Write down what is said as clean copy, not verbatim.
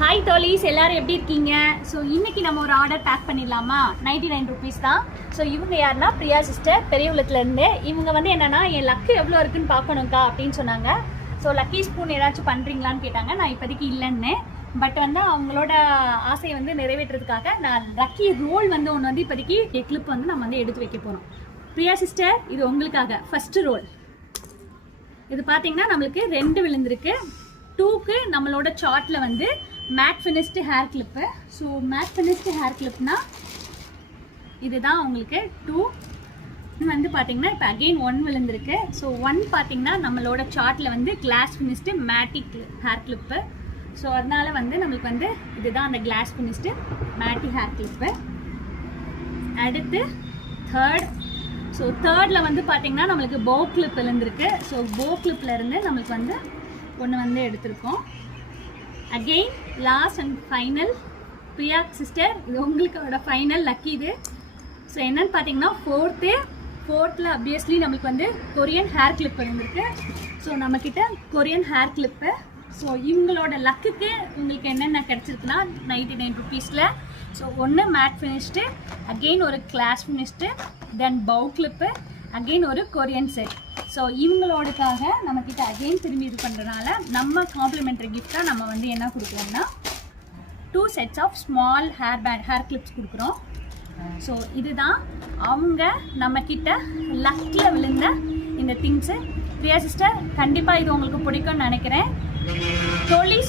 Hi தோலிஸ், எல்லாரும் எப்படி இருக்கீங்க? ஸோ இன்னைக்கு நம்ம ஒரு ஆர்டர் பேக் பண்ணிடலாமா? 99 rupees தான். ஸோ இவங்க யாருன்னா பிரியா சிஸ்டர், பெரியகுளத்துலேருந்து. இவங்க வந்து என்னன்னா, என் லக்கு எவ்வளோ இருக்குன்னு பார்க்கணுங்க்கா அப்படின்னு சொன்னாங்க. ஸோ லக்கி ஸ்பூன் ஏதாச்சும் பண்ணுறீங்களான்னு கேட்டாங்க. நான் இப்போதைக்கு இல்லைன்னு, பட் வந்து அவங்களோட ஆசையை வந்து நிறைவேற்றுறதுக்காக நான் லக்கி ரோல் வந்து ஒன்று வந்து இப்போதைக்கு கிளிப் வந்து நம்ம வந்து எடுத்து வைக்க போகிறோம். பிரியா சிஸ்டர், இது உங்களுக்காக ஃபஸ்ட்டு ரோல். இது பார்த்தீங்கன்னா நம்மளுக்கு 2 விழுந்திருக்கு. 2க்கு நம்மளோட சார்ட்டில் வந்து mat finished hair clip. So mat finished hair கிளிப்னா இதுதான் உங்களுக்கு 2 வந்து பார்த்தீங்கன்னா இப்போ அகெயின் 1 விழுந்திருக்கு. ஸோ 1 பார்த்தீங்கன்னா நம்மளோட சார்ட்டில் வந்து class finished மேட்டிக் hair clip. So அதனால வந்து நம்மளுக்கு வந்து இதுதான் அந்த கிளாஸ் ஃபினிஷ்டு மேட்டிக் ஹேர் கிளிப்பு. அடுத்து 3rd. ஸோ 3ர்டில் வந்து பார்த்தீங்கன்னா நம்மளுக்கு போ கிளிப் விழுந்திருக்கு. ஸோ போ கிளிப்பில் இருந்து நம்மளுக்கு வந்து ஒன்று வந்து எடுத்திருக்கோம். Again last and final Priya sister, இது உங்களுக்கோட ஃபைனல் லக்கி இது. ஸோ என்னன்னு பார்த்தீங்கன்னா 4th அப்வியஸ்லி நம்மளுக்கு வந்து கொரியன் ஹேர் கிளிப் இருந்திருக்கு. ஸோ நம்மக்கிட்ட கொரியன் ஹேர் கிளிப்பு. ஸோ இவங்களோட லக்குக்கு உங்களுக்கு என்னென்ன கிடச்சிருக்குன்னா 99 rupeesல. ஸோ ஒன்று மேட் ஃபினிஷ்டு, அகெயின் ஒரு கிளாஸ் ஃபினிஷ்டு, தென் பவு கிளிப்பு, அகெயின் ஒரு கொரியன் செட். ஸோ இவங்களோடக்காக நம்மக்கிட்ட அகெயின் திரும்பி இது பண்ணுறதுனால நம்ம காம்ப்ளிமெண்ட்ரி கிஃப்டாக நம்ம வந்து என்ன கொடுக்குறோம்னா 2 sets of small hair clips கொடுக்குறோம். ஸோ இதுதான் அவங்க நம்மக்கிட்ட லக்கில் விழுந்த இந்த திங்ஸு. பிரியா சிஸ்டர், கண்டிப்பாக இது உங்களுக்கு பிடிக்கும்னு நினைக்கிறேன். தோழி